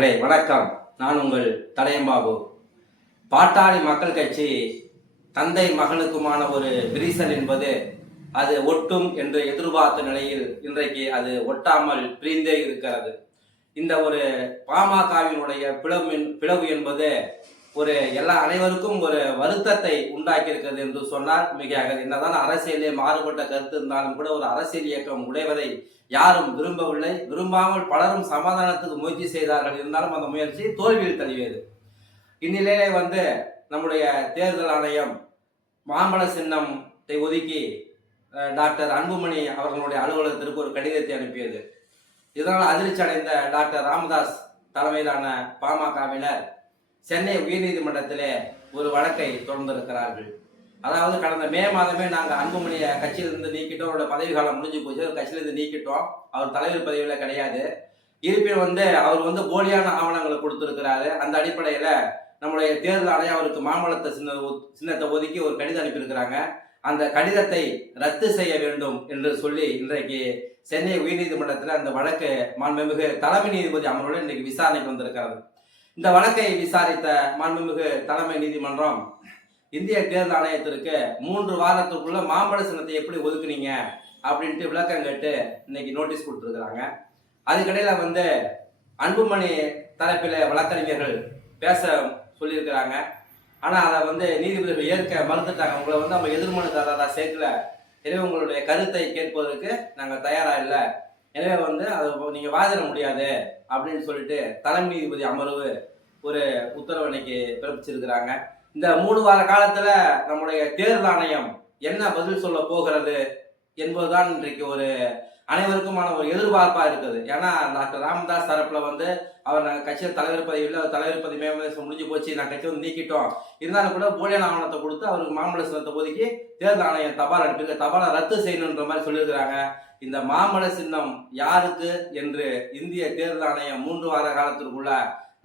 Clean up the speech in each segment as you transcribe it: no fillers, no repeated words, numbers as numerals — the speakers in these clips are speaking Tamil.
நேயர்களே வணக்கம். நான் உங்கள் தடயம்பாபு. பாட்டாளி மக்கள் கட்சி தந்தை மகனுக்குமான ஒரு விரிசல் என்பது அது ஒட்டும் என்று எதிர்பார்த்த நிலையில் இன்றைக்கு அது ஒட்டாமல் பிரிந்தே இருக்கிறது. இந்த ஒரு பாமகவினுடைய பிளவு என்பது ஒரு அனைவருக்கும் ஒரு வருத்தத்தை உண்டாக்கி இருக்கிறது என்று சொன்னால் மிகையாகாது. என்னதான் அரசியலே மாறுபட்ட கருத்து இருந்தாலும் கூட ஒரு அரசியல் இயக்கம் உடைவதை யாரும் விரும்பவில்லை. விரும்பாமல் பலரும் சமாதானத்துக்கு முயற்சி செய்தார்கள். இருந்தாலும் அந்த முயற்சி தோல்வியில் தழுவியது. இந்நிலையிலே நம்முடைய தேர்தல் ஆணையம் மாம்பழ சின்னத்தை ஒதுக்கி டாக்டர் அன்புமணி அவர்களுடைய அலுவலகத்திற்கு ஒரு கடிதத்தை அனுப்பியது. இதனால் அதிர்ச்சி அடைந்த டாக்டர் ராமதாஸ் தலைமையிலான பாமகவினர் சென்னை உயர்நீதிமன்றத்திலே ஒரு வழக்கை தொடர்ந்திருக்கிறார்கள். அதாவது கடந்த மே மாதமே நாங்கள் அன்புமணியை கட்சியிலிருந்து நீக்கிட்டோம். அவரோட பதவி காலம் முடிஞ்சு போச்சு. கட்சியிலிருந்து நீக்கிட்டோம். அவர் தலைவர் பதவியில் கிடையாது. இருப்பினும் அவர் போலியான ஆவணங்களை கொடுத்துருக்கிறாரு. அந்த அடிப்படையில் நம்முடைய தேர்தல் ஆணையம் அவருக்கு மாம்பழத்தை சின்னத்தை ஒதுக்கி ஒரு கடிதம் அனுப்பியிருக்கிறாங்க. அந்த கடிதத்தை ரத்து செய்ய வேண்டும் என்று சொல்லி இன்றைக்கு சென்னை உயர்நீதிமன்றத்தில் அந்த வழக்கு மாண்புமிகு தலைமை நீதிபதி அமர்வுடன் இன்றைக்கு விசாரணைக்கு வந்திருக்கிறது. இந்த வழக்கை விசாரித்த மாண்புமிகு தலைமை நீதிமன்றம் இந்திய தேர்தல் ஆணையத்திற்கு 3 வாரத்துக்குள்ள மாம்பழ சின்னத்தை எப்படி ஒதுக்குனீங்க அப்படின்ட்டு விளக்கம் கேட்டு இன்னைக்கு நோட்டீஸ் கொடுத்துருக்குறாங்க. அதுக்கிடையில அன்புமணி தரப்பில் வழக்கறிஞர்கள் பேச சொல்லியிருக்கிறாங்க. ஆனால் அதை நீதிபதிகள் ஏற்க மறுத்துட்டாங்க. உங்களை நம்ம எதிர்மனுதாரராக சேர்க்கல, எனவே உங்களுடைய கருத்தை கேட்பதற்கு நாங்கள் தயாராக இல்லை, எனவே அதை நீங்கள் வாதிட முடியாது அப்படின்னு சொல்லிட்டு தலைமை நீதிபதி அமர்வு ஒரு உத்தரவு இன்னைக்கு பிறப்பிச்சிருக்கிறாங்க. இந்த 3 வார காலத்துல நம்முடைய தேர்தல் ஆணையம் என்ன பதில் சொல்ல போகிறது என்பதுதான் இன்றைக்கு ஒரு அனைவருக்குமான ஒரு எதிர்பார்ப்பா இருக்குது. ஏன்னா டாக்டர் ராமதாஸ் தரப்புல அவர் நாங்கள் கட்சியில் தலைவர் பதவியில் தலைவர் பதவி முடிஞ்சு போச்சு, நான் கட்சி நீக்கிட்டோம், இருந்தாலும் கூட போலியான ஆவணத்தை கொடுத்து அவருக்கு மாம்பழ சின்னத்தை ஒதுக்கி தேர்தல் ஆணையம் தபால் அனுப்பி தபாலை ரத்து செய்யணுன்ற மாதிரி சொல்லியிருக்கிறாங்க. இந்த மாம்பழ சின்னம் யாருக்கு என்று இந்திய தேர்தல் ஆணையம் 3 வார காலத்திற்குள்ள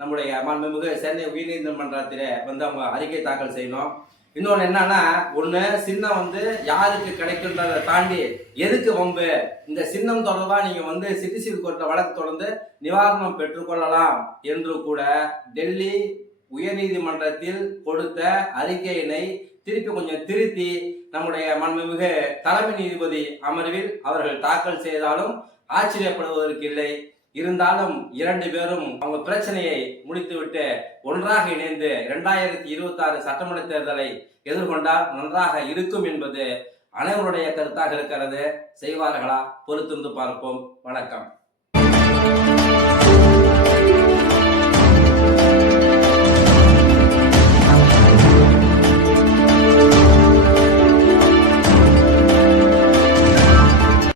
நம்முடைய மாண்புமிகு சென்னை உயர்நீதிமன்றத்திலே அவங்க அறிக்கை தாக்கல் செய்யணும். இன்னொன்று என்னன்னா, ஒன்று சின்னம் யாருக்கு கிடைக்கின்றதை தாண்டி எதுக்கு வம்பு, இந்த சின்னம் தொடர்பாக நீங்கள் சிட்டிசிவில் கோர்ட்டில் வழக்கு தொடர்ந்து நிவாரணம் பெற்றுக்கொள்ளலாம் என்று கூட டெல்லி உயர்நீதிமன்றத்தில் கொடுத்த அறிக்கையினை திருப்பி கொஞ்சம் திருத்தி நம்முடைய மாண்புமிகு தலைமை நீதிபதி அமர்வில் அவர்கள் தாக்கல் செய்தாலும் ஆச்சரியப்படுவதற்கு இல்லை. இருந்தாலும் 2 பேரும் அவங்க பிரச்சனையை முடித்துவிட்டு ஒன்றாக இணைந்து 2026 சட்டமன்ற தேர்தலை எதிர்கொண்டால் நன்றாக இருக்கும் என்பது அனைவருடைய கருத்தாக இருக்கிறது. செய்வார்களா? பொறுத்திருந்து பார்ப்போம். வணக்கம்.